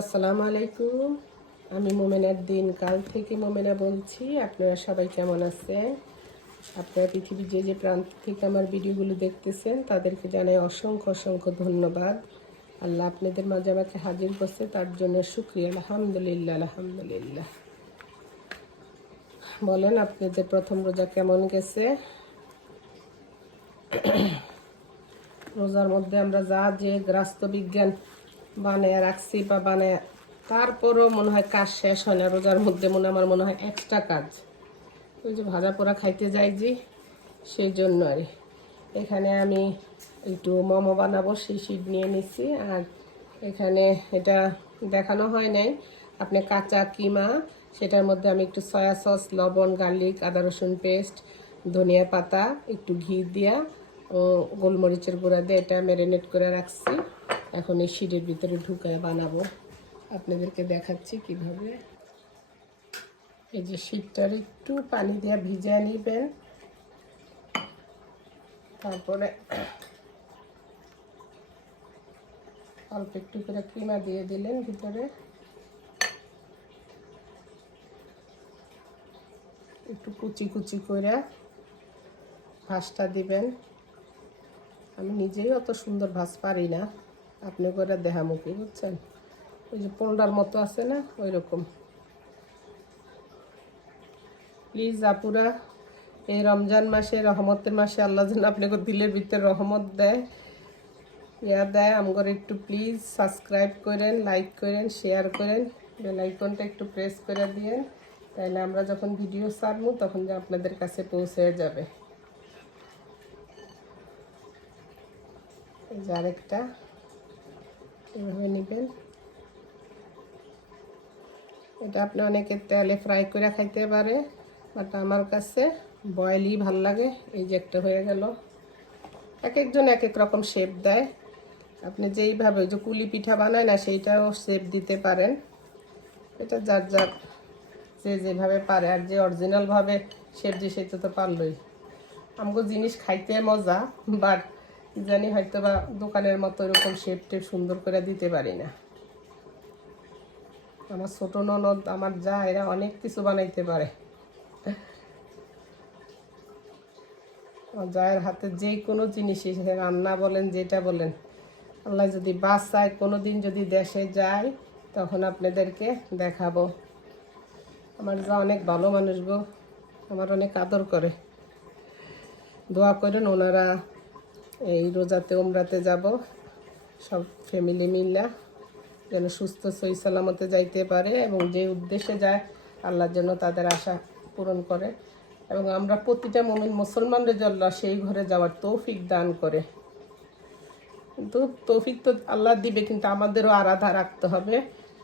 আসসালামু আলাইকুম। আমি মোমেনার দিন, কাল থেকে মোমেনা বলছি। আপনারা সবাই কেমন আছেন? আপনারা পৃথিবীর যে যে প্রান্ত থেকে আমার ভিডিওগুলো দেখতেছেন, তাদেরকে জানাই অসংখ্য অসংখ্য ধন্যবাদ। আল্লাহ আপনাদের মাঝে আমাকে হাজির করছে, তার জন্য শুক্রিয়া। আলহামদুলিল্লাহ আলহামদুলিল্লাহ। বলেন, আপনাদের প্রথম রোজা কেমন গেছে? রোজার মধ্যে আমরা যা যে গ্রাস্ত বিজ্ঞান বানায় রাখছি বা বানায়, তারপরও মনে হয় কাজ শেষ হয় না, রোজার মধ্যে মনে আমার মনে হয় এক্সট্রা কাজ। ওই যে ভাজা পোড়া খাইতে যাই যে, সেই জন্য আর। এখানে আমি একটু মোমো বানাবো সেই শীত নিয়ে নিচ্ছি আর এখানে এটা দেখানো হয় নাই। আপনি কাঁচা কিমা, সেটার মধ্যে আমি একটু সয়া সস লবণ গার্লিক আদা রসুন পেস্ট ধনিয়া পাতা, একটু ঘি দিয়া, ও গোলমরিচের গুঁড়া দিয়ে এটা ম্যারিনেট করে রাখছি। এখন এই শীতের ভিতরে ঢুকায় বানাবো। আপনাদেরকে দেখাচ্ছি কীভাবে। এই যে শীতটার একটু পানি দিয়ে ভিজিয়ে নিবেন। তারপরে অল্প একটু করে কিমা দিয়ে দিলেন ভিতরে। একটু কুচি কুচি করে ভাজটা দিবেন। আমি নিজেই অত সুন্দর ভাজ পারি না। আপনি করে দেখামুখি বুঝছেন? ওই যে পোলডার মতো আছে না ওই রকম প্লিজ আপুরা, এই রমজান মাসে, রহমতের মাসে আল্লাহ যেন আপনাকে দিলের ভিতরে রহমত দেয়। ইয়া দেয়, আমগর একটু প্লিজ সাবস্ক্রাইব করেন লাইক করেন শেয়ার করেন। বেল আইকনটা একটু প্রেস করে দিয়েন। তাহলে আমরা যখন ভিডিও ছাড়বো, তখন যে আপনাদের কাছে পৌঁছে যাবে। এই যে আরেকটা। এভাবে নেবেন। এটা আপনি অনেকে তেলে ফ্রাই করে খাইতে পারে বাট আমার কাছে বয়েলই ভালো লাগে। এই যে একটা হয়ে গেল। এক একজন এক এক রকম শেপ দেয়। আপনি যেইভাবে যে কুলি পিঠা বানায় না, সেইটাও শেপ দিতে পারেন। এটা যার যার যে যেভাবে পারে, আর যে অরিজিনালভাবে শেপ দিয়ে সেটা তো পারলই। আমগো জিনিস খাইতে মজা বাট জানি হয়তো বা দোকানের মতো এরকম শেপ টেপ সুন্দর করে দিতে পারি না। আমার ছোট ননদ, আমার যা, এরা অনেক কিছু বানাইতে পারে। জায়ের হাতে যে কোনো জিনিসই, সে রান্না বলেন, যেটা বলেন, আল্লাহ যদি বাসায় কোনো দিন যদি দেশে যায়, তখন আপনাদেরকে দেখাবো। আমার যা অনেক ভালো মানুষ গো, আমার অনেক আদর করে। দোয়া করেন ওনারা এই রোজাতে ওমরাতে যাব। সব ফ্যামিলি মিল্লা যেন সুস্থ সই সালামতে যাইতে পারে এবং যে উদ্দেশ্যে যায়, আল্লাহর জন্য তাদের আশা পূরণ করে এবং আমরা প্রতিটা মমিন মুসলমানদের জন্য সেই ঘরে যাওয়ার তৌফিক দান করে। কিন্তু তৌফিক তো আল্লাহ দিবে, কিন্তু আমাদেরও আরাধা রাখতে হবে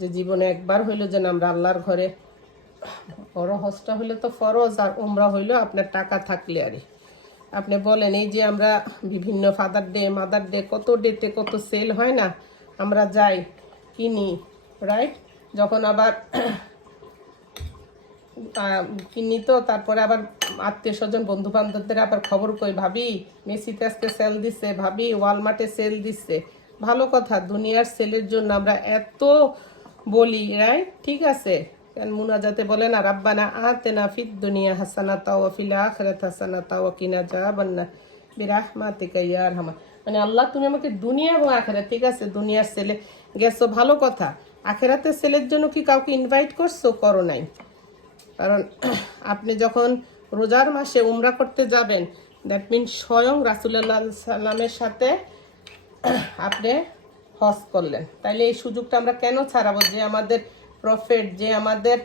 যে জীবনে একবার হইল যেন আমরা আল্লাহর ঘরে বড় হজটা হইলে তো ফরজ আর ওমরা হইল আপনার টাকা থাকলে আরে আপনি বলেন, এই যে আমরা বিভিন্ন ফাদার ডে মাদার ডে কত ডেতে কত সেল হয় না? আমরা যাই, কিনি রাইট যখন আবার কিনি তো, তারপরে আবার আত্মীয় স্বজন বন্ধু বান্ধবদের আবার খবর কই, ভাবি, মেসিতে আজকে সেল দিচ্ছে ভাবি ওয়ালমার্টে সেল দিচ্ছে ভালো কথা, দুনিয়ার সেলের জন্য আমরা এত বলি রাইট ঠিক আছে? কেন মুনাজাতে বলে না রাব্বানা আতে না ফিদ দুনিয়া হাসানা তাও ফিল আখরাত হাসানা তাও কিনা যাবান্না বিরাহমাতিকা ইয়া আরহামা। মানে আল্লাহ, তুমি আমাকে দুনিয়া এবং আখেরাত, ঠিক আছে? দুনিয়ার ছেলে, গেছো, ভালো কথা। আখেরাতের ছেলের জন্য কি কাউকে ইনভাইট করছ? করো নাই। কারণ, আপনি যখন রোজার মাসে উমরা করতে যাবেন দ্যাট মিন স্বয়ং রাসুল্লাহ সাল্লামের সাথে, আপনি হজ করলেন। তাইলে এই সুযোগটা আমরা কেন ছাড়াবো যে আমাদের প্রফেট, যে আমাদের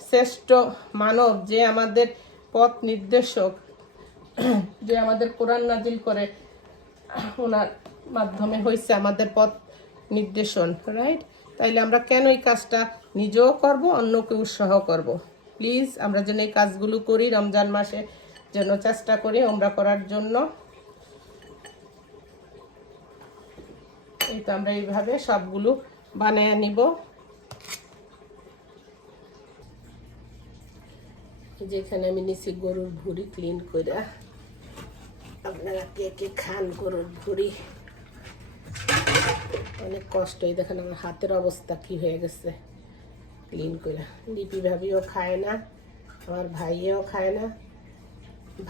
শ্রেষ্ঠ মানব, যে আমাদের পথ নির্দেশক, যে আমাদের কোরআন নাজিল করে, ওনার মাধ্যমে হয়েছে আমাদের পথ নির্দেশন রাইট তাইলে আমরা কেন এই কাজটা নিজেও করব, অন্যকে উৎসাহ করব? প্লিজ আমরা যেন এই কাজগুলো করি, রমজান মাসে যেন চেষ্টা করি আমরা করার জন্য। এই তো আমরা এইভাবে সবগুলো বানিয়ে নিব। এই যে আমি নিচে গরুর ভুড়ি ক্লিন করে আপনারা কে কে খান গরুর ভুড়ি? অনেক কষ্ট এই দেখেন আমার হাতের অবস্থা কি হয়ে গেছে। ক্লিন করে লিপি ভাবিও খায় না, আমার ভাইয়েও খায় না।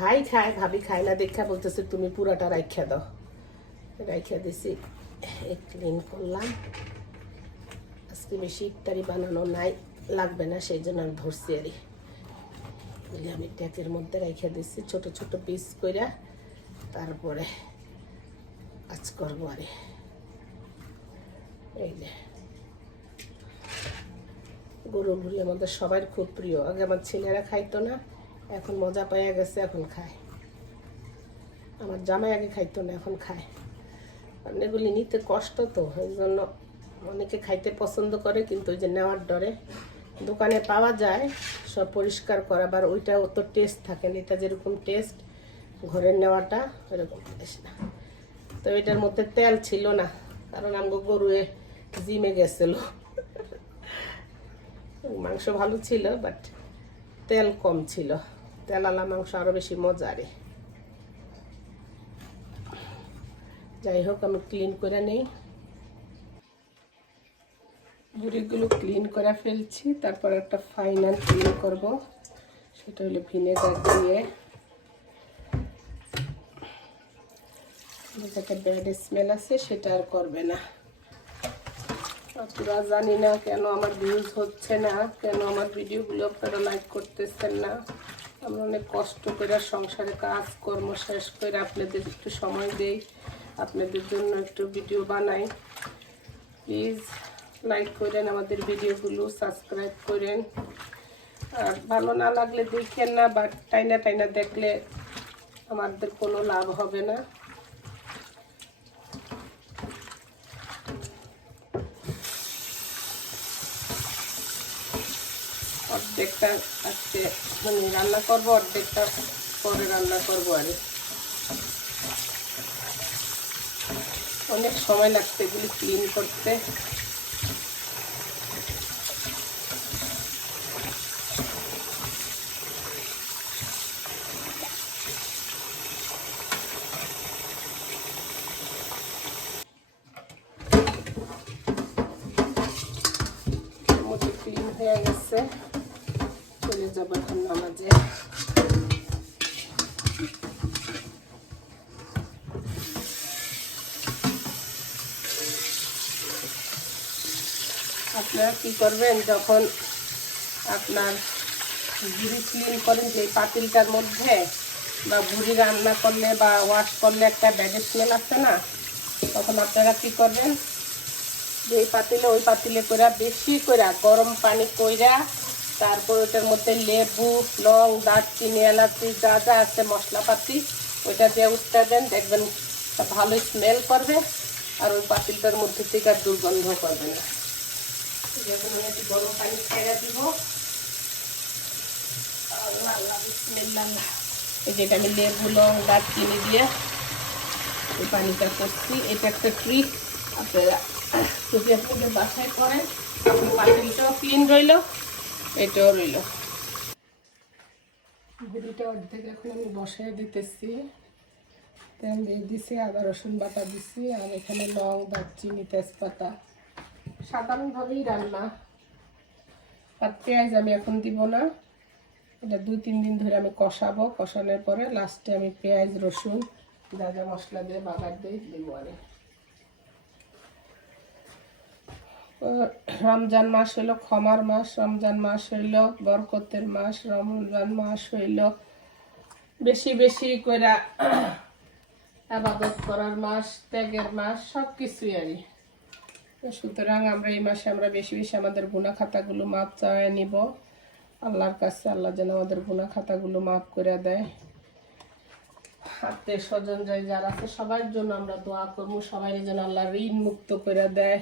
ভাই খায়, ভাবি খায় না, দেখা বলতেছে, তুমি পুরাটা রাইখা দাও। রাইখা দিছি ক্লিন করলাম। আজকে বেশি ইফতারি বানানো নাই, লাগবে না, সেই জন্য আমি ধরছি আরই বলে আমি ট্যাকের মধ্যে রেখে দিচ্ছি ছোট ছোট পিস কইরা তারপরে কাজ করব আরে। এই যে। গরুর আমাদের সবার খুব প্রিয়। আগে আমার ছেলেরা খাইতো না, এখন মজা পাইয়া গেছে, এখন খায়। আমার জামাই আগে খাইতো না, এখন খায়। কারণ এগুলি নিতে কষ্ট তো, এই জন্য অনেকে খাইতে পছন্দ করে, কিন্তু ওই যে নেওয়ার ডরে দোকানে পাওয়া যায়, সব পরিষ্কার করা, আবার ওইটা অত টেস্ট থাকে না। এটা যেরকম টেস্ট ঘরের নেওয়াটা ওরকম টেস্ট না। তো এটার মধ্যে তেল ছিল না, কারণ আমগো গরুয়ে জিমে গেছিল। মাংস ভালো ছিল বাট তেল কম ছিল। তেলালা মাংস আরও বেশি মজারে যাই হোক, আমি ক্লিন করে নেই। বুড়িগুলো ক্লিন করে ফেলছি, তারপর একটা ফাইনাল ক্লিন করব। সেটা হলো ভিনেগার দিয়ে। যেটা ব্যাড স্মেল আছে, সেটা আর করবে না। আপনারা জানি না কেন আমার ভিউজ হচ্ছে না, কেন আমার ভিডিওগুলো আপনারা লাইক করতেছেন না। আমরা অনেক কষ্ট করে সংসারে কাজ, কর্ম শেষ করে আপনাদের একটু সময় দেই, আপনাদের জন্য একটু ভিডিও বানাই। প্লিজ লাইক করেন, আমাদের ভিডিওগুলো সাবস্ক্রাইব করেন। আর ভালো না লাগলে দেখেন না বাট টাইনা টাইনা দেখলে আমাদের কোনো লাভ হবে না। অর্ধেকটা আজকে মানে রান্না করব, অর্ধেকটা পরে রান্না করব আর অনেক সময় লাগছে এগুলি ক্লিন করতে মধ্যে ক্লিন হয়ে গেছে চলে যাব এখন নামাজে। আপনারা কি করবেন যখন আপনার ভুড়ি ক্লিন করেন, যে পাতিলটার মধ্যে বা ভুড়ি রান্না করলে বা ওয়াশ করলে একটা ব্যাড স্মেল আছে না, তখন আপনারা কি করবেন? যে এই পাতিলে, ওই পাতিলে করে বেশি করে গরম পানি কইরা তারপর ওটার মধ্যে লেবু, লং, দারচিনি, এলাচি যা যা আছে মশলাপাতি, ওইটা দিয়ে উঠতে দেন, দেখবেন ভালো স্মেল করবে আর ওই পাতিলটার মধ্যে থেকে আর দুর্গন্ধ করবে না। গরম পানি খাইয়া দিব। এই যেটা আমি লেবু, লং, দারচিনি দিয়ে এই পানিটা করছি। এটা একটা ট্রিক আপনাদের বাসায় ক্লিন রইল, এটাও অর্ধেক এখন দিতেছি। দিছি, আদা, রসুন বাটা দিছি, আর এখানে লং দারচিনি তেজপাতা। সাধারণভাবেই রান্না। আর পেঁয়াজ আমি এখন দিব না। এটা দুই, তিন দিন ধরে আমি কষাবো। কষানোর পরে লাস্টে আমি পেঁয়াজ, রসুন, যা যা মশলা দিয়ে বাগার দিয়ে দিব আর রমজান মাস হইল ক্ষমার মাস, রমজান মাস হইল বরকতের মাস, রমজান মাস হইল বেশি বেশি করে আবাদত করার মাস, ত্যাগের মাস সব কিছুই আরই সুতরাং আমরা এই মাসে আমরা বেশি বেশি আমাদের গুণা খাতাগুলো মাপ চাওয়াই নিব। আল্লাহর কাছে আল্লাহ যেন আমাদের গুণা খাতাগুলো মাফ করে দেয়। আত্মীয় স্বজন যাই যারা আছে, সবার জন্য আমরা দোয়া করব সবাই যেন আল্লাহ ঋণ মুক্ত করে দেয়।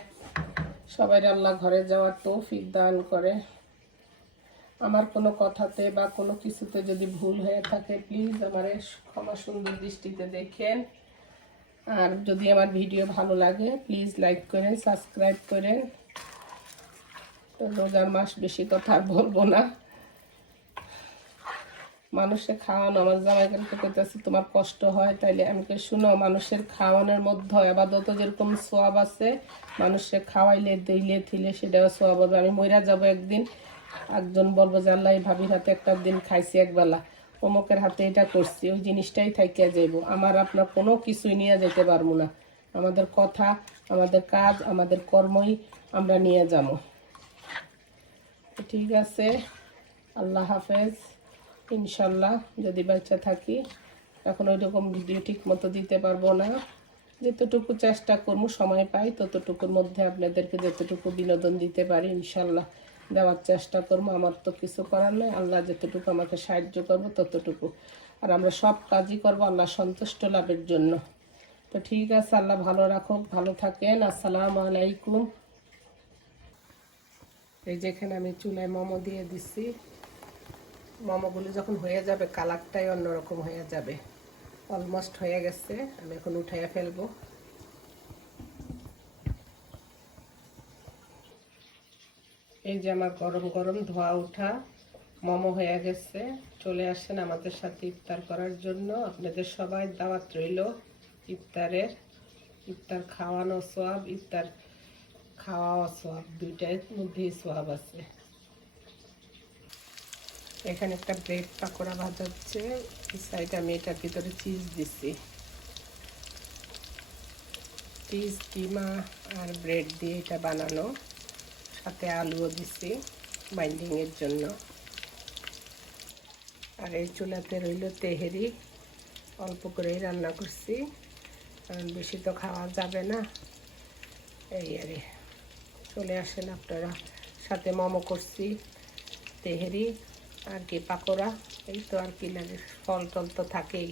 সবাই আল্লাহ ঘরে যাওয়ার তৌফিক দান করে। আমার কোনো কথাতে বা কোনো কিছুতে যদি ভুল হয়ে থাকে প্লিজ আমার ক্ষমা সুন্দর দৃষ্টিতে দেখেন। আর যদি আমার ভিডিও ভালো লাগে প্লিজ লাইক করেন সাবস্ক্রাইব করেন। তো রোজার মাস বেশি কথা বলব না। মানুষে খাওয়ানো, আমার জামাই কালকে কইতেছে, তোমার কষ্ট হয়, তাইলে আমি কই, শুনো, মানুষের খাওয়ানোর মধ্যে আবাদত যেরকম সোয়াব আছে মানুষে খাওয়াইলে, দিলে, থিলে, সেটাও সোয়াব হবে। আমি মইরা যাব একদিন, একজন বলব যে, আল্লাহ ভাবির হাতে একটা দিন খাইছি একবেলা। অমুকের হাতে এটা করছি, ওই জিনিসটাই থাইকে যাইব। আমার আপনার কোনো কিছুই নিয়ে যেতে পারব না। আমাদের কথা, আমাদের কাজ, আমাদের কর্মই আমরা নিয়ে যাব। ঠিক আছে, আল্লাহ হাফেজ। ইনশাল্লাহ, যদি বাচ্চা থাকি, এখন ওই রকম ভিডিও ঠিক মতো দিতে পারব না। যতটুকু চেষ্টা করব, সময় পাই, ততটুকুর মধ্যে আপনাদেরকে যতটুকু বিনোদন দিতে পারি, ইনশাল্লাহ দেওয়ার চেষ্টা করব। আমার তো কিছু করার নেই, আল্লাহ যতটুকু আমাকে সাহায্য করব, ততটুকু। আর আমরা সব কাজই করব আল্লাহ সন্তুষ্ট লাভের জন্য। তো ঠিক আছে, আল্লাহ ভালো রাখুক, ভালো থাকেন। আসসালামু আলাইকুম। এই যেখানে আমি চুলায় মোমো দিয়ে দিচ্ছি মোমোগুলো যখন হয়ে যাবে, কালারটাই অন্যরকম হয়ে যাবে। অলমোস্ট হয়ে গেছে, আমি এখন উঠাইয়া ফেলব। এই যে আমার গরম গরম ধোয়া ওঠা মোমো হয়ে গেছে। চলে আসেন আমাদের সাথে ইফতার করার জন্য। আপনাদের সবাই দাওয়াত রইল ইফতারের। ইফতার খাওয়ানো সোয়াব, ইফতার খাওয়া সোয়াব, দুইটার মধ্যেই সোয়াব আছে। এখানে একটা ব্রেড পাকোড়া ভাজা হচ্ছে। সাইড আমি এটার ভিতরে চিজ দিচ্ছি চিজ ডিমা আর ব্রেড দিয়ে এটা বানানো। সাথে আলুও দিচ্ছি বাইন্ডিংয়ের জন্য। আর এই চুলাতে রইল তেহেরি। অল্প করেই রান্না করছি। কারণ বেশি তো খাওয়া যাবে না। এই আরে চলে আসেন আপনারা। সাথে মোমো করছি, তেহেরি। আর কি পাকোড়া এই তো আর কি লাগে ফল টল তো থাকেই।